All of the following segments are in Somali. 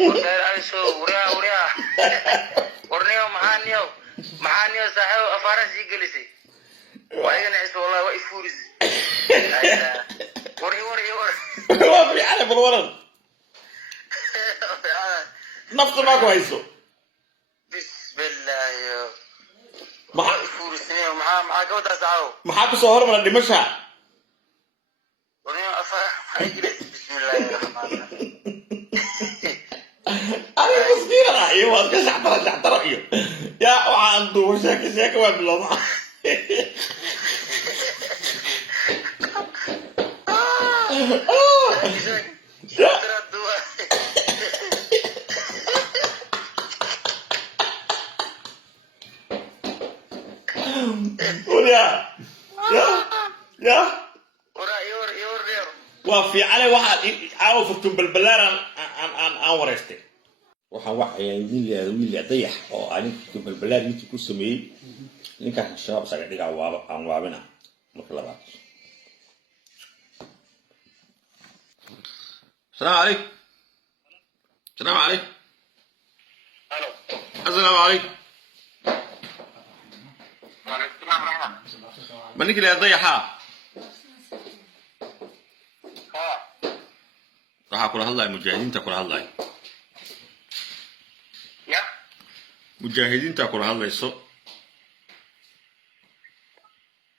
وردير عيسو وريا ورنيو محانيو صاحب أفارس يجلسي وأيقنا عيسو والله وإفورس وري وافي على بالورد نفط ما كويسو بسم الله يا ما وإفورس مع جودة سعو حد صهر من الدمشق ورنيو أفارس يجلس بسم الله الرحمن الرحيم أنا مسكين رأيي وأنا شعتر رأيي يا وعنده شاكي وابلض يا وفي على واحد عاوفتم بالبلار أنا ورثتي waxaan waxay wiil dayax oo aan ku balbalaar intii ku sameeyay ninka shabaab saga dhiga aan waabina marka labaad السلام عليكم السلام عليكم الو السلام عليكم وعليكم السلام ورحمة منك اللي ضيحها راح اقول هلا المجاهدين تقول هلا يا مجاهدين تقول هلا يسو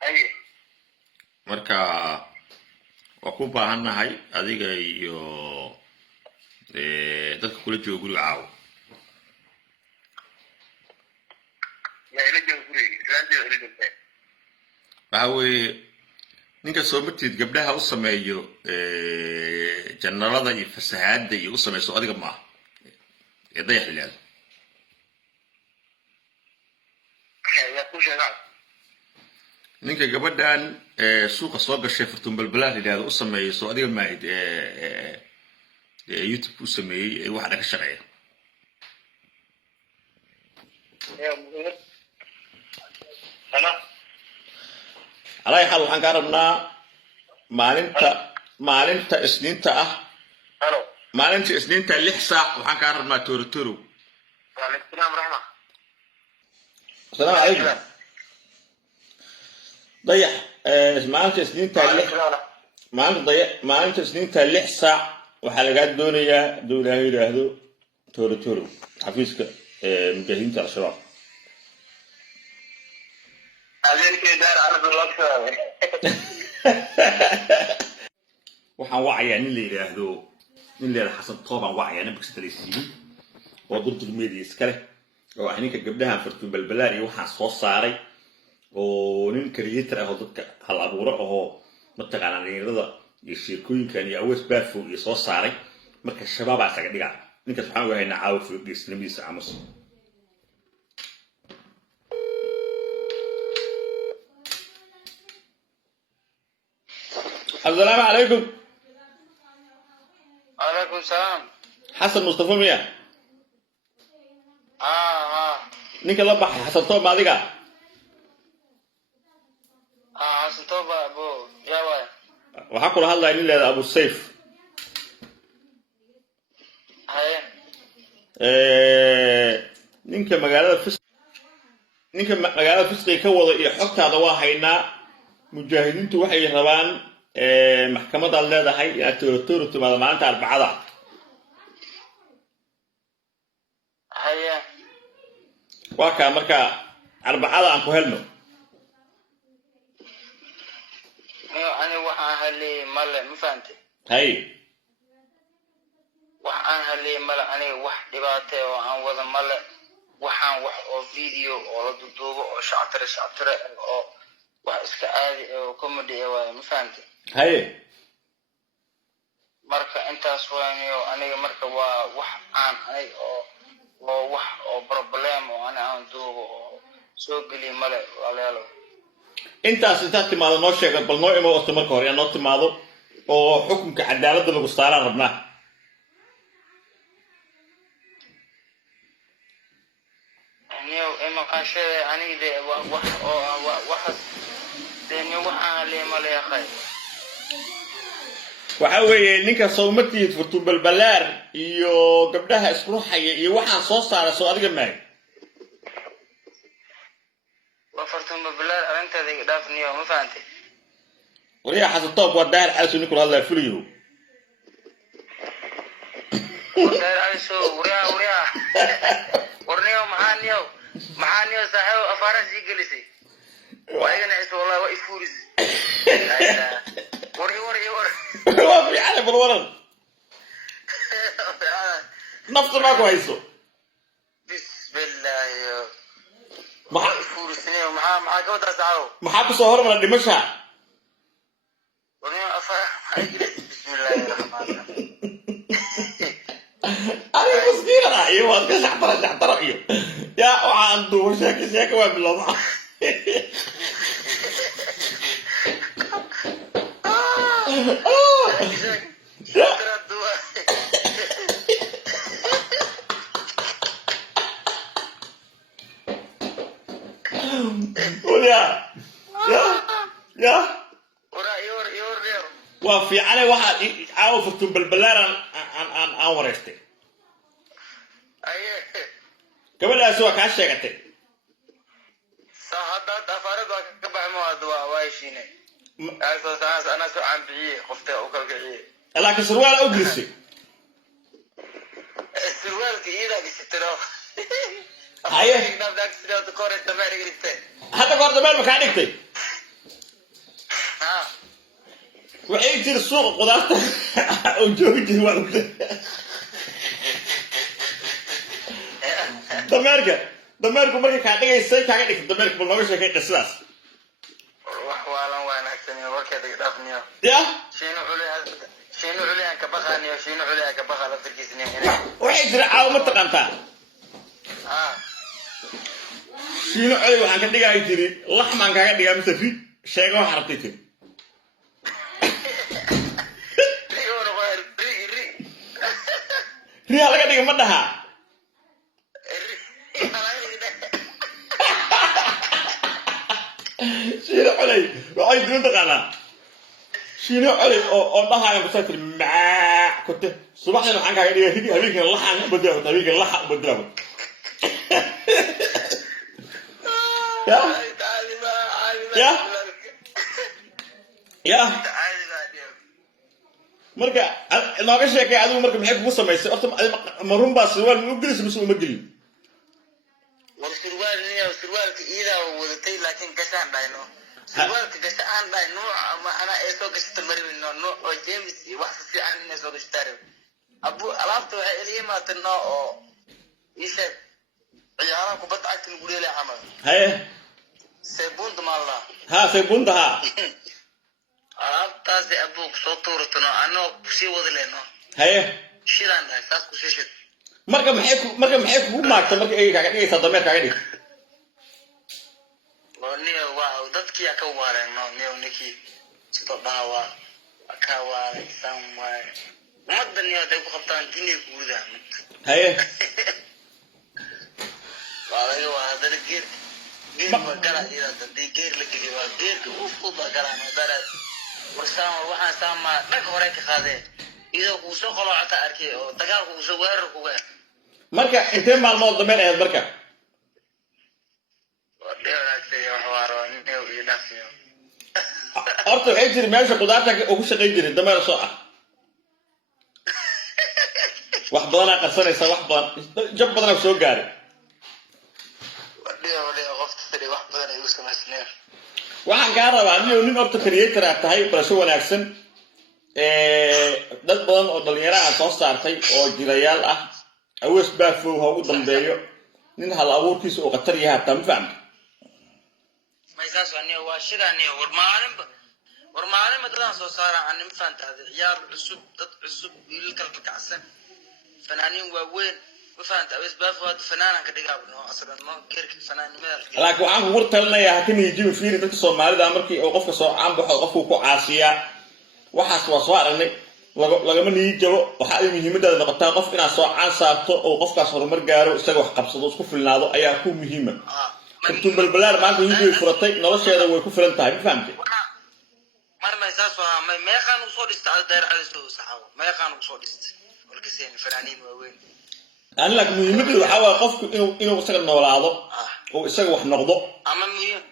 أيه marka waa ku baahannahay adiga iyo dadka kula jooga guriga caawa يا إلى جوهري إسلام إلى جوهري waxa weeye ninka soo martiid gabdhaha u sameeyo janarada iyo fasahaada iyo u sameeyo adiga ma aha ee dayax ilaal يا كل شيء نعم ninka gabadhan suuqa soo gashay furtun balbalaar ilaal u sameeyo adiga ma YouTube u sameeyay wax dhaga shaqeeya يا مهندس أنا على حال waxaan ka rabnaa maalinta isniinta ah ألو maalinta isniinta 6 saac waxaan ka rabnaa toorotoro وعليكم السلام ورحمة السلام عليكم ضيح maalinta isniinta 6 maalinta isniinta 6 saac waxa laga doonayaa dowladda yiraahdo toorotoro xafiiska mujaahidiinta al-shabaab waxaan wacayaa nin la yiraahdo xasan toobaan wacayaa nin baksada la siiyay oo dulmeedii iska leh oo ah ninka gabdhahan furtun balbalaar iyo waxaan soo saaray oo nin creator ah oo dadka hal abuuro oo mataqaanaa dhalinyarada iyo sheekooyinkan iyo awees baafo iyo soo saaray marka shabaab asaga dhigaa ninkaas waxaan u haynaa caawa geesnimadiisa aamus السلام عليكم وعليكم السلام حسن مصطفى مياه ninka la baxay xasan toob ma adiga حسن توبة أبو يا وين waxaa kula hadlaya nin leedahay abu sayf هاي ninka magaalada fisqiga ka wada iyo xogtaada waa haynaa mujaahidiintu waxay rabaan maxkamadaad leedahay inaad toorotoro timaado maalinta arbacada هاي waa kaa marka arbacada aan ku helno أنا وحنا هلي ملا ما فهمت hay وحنا هلي ملا أنا واحد دبعته وعن وذا ملا وحنا واحد أو فيديو أو دوبه أو شعتر أو واحد إسكعادي أو كوميدي أو ما فهمت hay marka intaas waaniyo aniga marka waa wax aan ay oo wax oo problem oo aan duubo oo soo gali male walaalo intaas inta timaado noo sheeg bal noo imo waqti marka hore noo timaado oo xukunka cadaaladda lagu saaran rabnaa aniyo ima qashada aniga wax oo wax deeni wax aan leeyahay waxa weeye ninka sawmatiid furtu balbalaar iyo gabdhaha isruuxaya iyo waxaan soo saaray soo adiga maay وفرتم بالله أنت ذي دافني وما فهمتي وريا حسن طوب ودار عايز نقول الله فليو ودار عايز وريا ورنيو محانيو صاحب أفارس يجلسي وأنا عايز والله ويفورس وري وافي على بالورد نفس ما كويسو بسم الله ما فورسني ومعاه قوة أسعاره ما حد صهر من الدمشق ورنيو بسم الله الرحمن الرحيم أنا مسكينة أيوة شحطر أيوة يا وعنده شاكي وابلغ يا وفي على واحد عاوز فتم بالبلار عن ورثته قبل أسوأ كاش شغلته صاحبت أفراد وكبح موضوع وايشيني أنا سو عم بيه خفته وكل كذي لكن سروال أجلسي السروال كذا بيسترو هاي نبدأ كذا تكور التمارين قلته هذا قرض مال مكانك ها وحين تصير السوق قدرته وجوجي والد دمرك مركي كان دغيسay kaaga dhigtay dameerka bal nooga sheekay qisadaas wax waalan wanaagsan warkeeda dhafniyo ya shiinu culiyan ka baqaniyo shiinu culiyan ka baqala firkiisniyo waxay jira caaw ma taqaantaa shiinu culi waxaan ka dhigay jiri laxmaan kaaga dhigaa mise ri sheego wax rabtay tiri ri laga dhigay ma dhaha شينو علي وعي دون تقانا شينو علي او ضحى يا مسافر مع كنت صباحنا waxaan kaaga dhigay hidi habeenka laxan badalo habeenka laxan badalo ya marka nooga sheekay adigu marka maxay kugu samaysay horta ma run baa su'aal ma gelis mise uma gelin والسروال إذا وضتي لكن كشان باينو سروال كشان باينو أنا إيسو كشت مريم إنه جيمس واحد في عن إيسو كشتارب أبو ألافته إليه ما تنا أو إيش عيارة كبت عكس نقولي له عمل هاي سيبون دم الله ها سيبون ده ألافته زي أبوك صوتور تنا أنا كشي وضلينه هاي شيلان ده ساس كشيشت marka maxay ku maagta marka ay kaaga dhigaysa dameer kaaga dhig niyo waa dadkii ka waarayno niyo niki sidoo dhaawa ka waaray samway madan niyo day ku qabtaan jinni guuda haye waa dad geer ma kala ila dad geer la geliyo waa geerka uu fuda galaan darad warsaan waxaan saama dhag hore ka qaadeen idoo ku soo qolocta arkay oo dagaalku uu soo weerar ku gaa marka intee maalmood dameer aad marka horta waxay jiri meesha qudaarta ugu shaqayn jiray dameer soo ah wax badan aad qarsanaysa wax badan jab badan soo gaaray waxaan kaa rabaa adigo nin horta creator aad tahay barasho wanaagsan dad badan oo dhalinyaro ah soo saartay oo jirayaal ah awees baafow ha ugu dambeeyo nin hal abuurkiisa oo qatar yahay hataa ma fahamta مايزاس واني واشداني ورمالين مدران سو سارا عن فانت هذا عيار عصب ضد عصب يلكل كعسن فنانين واوين وفانت بس بافواد فنانا كدغابنو اصلا ما كيرك فنان مال laakiin waxaan kugu talinayaa hakin hijiin fiiri dadka Soomaalida markii oo qofka soo caan baxo qofku ku caasiya waxaas waa soo aragnay lagama niijabo waxa ay muhiimadda noqotaa qof inaad soo caan saarto oo qofkaas horumar gaaro isaga wax qabsado isku filnaado ayaa ku muhiim ah كنتم بالبلاد ما عندكم يجي فرطي نلاش هذا ويكون فلان تاعي فهمتي ما اساس ما ما يخان وصول استعدار على سو صحابه ما يخان وصول است والكسين فنانين وين أنا لك مهمته حاول قفك إنه وصل نولاده أو يسوي واحد نقضه أما مهم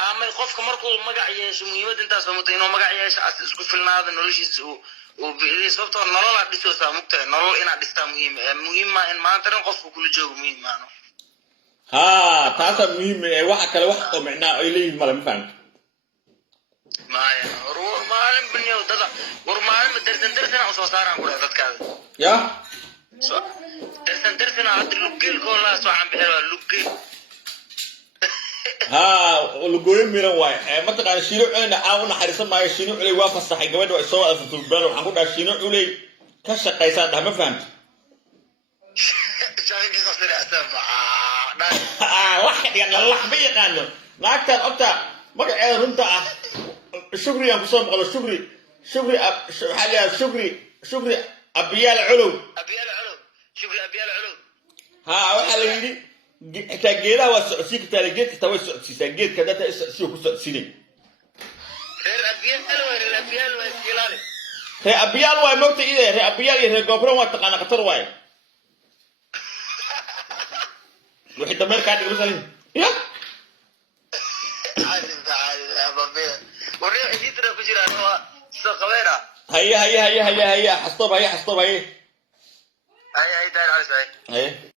أما قفك مركو مقع ياش مهمة أنت سمعت إنه مقع ياش اسكت في النهار نولجيس وباللي صوته نرى لا ديسو سامك نرى إن ديستا مهم إن ما ترى قفك كل جو مهم ما ها تاسع مهم واحد كلا واحد معناه إليه ما لم فهمت ما يا رو ما علم بنيو ده ور ما علم درسنا وصاران كل هذا كذا يا درسنا عاد لوكيل كولا سو عم بحلو لوكيل ها ولقولين ميرا واي ما تقال شينو علينا عاونا حريصا ما يشينو علي وافص صحي قبل وإسوا ألف تبان وحنقول شينو علي كشة قيسان ده ما فهمت شايف كيف صار أسمع واحد يعني الله بيا قالوا ما أكتر ما قاعد رنتا شكري يا بصوم قالوا شكري حاجة شكري أبيال علو شكري أبيال علو ها واحد اللي تاجيرها وسعسيك تلاقيت تسوي سعسيك كذا تسوي كسعسيني غير أبيال وسيلالي هي أبيال واي موت إيه هي أبيال هي قبرهم وتقنا قطر واي وحيد دمر كان يقول سليم يا عادي يا بابي وريح يدرى بجرا هو سقويرة هيا حسطب هي هاي داير على شوي هي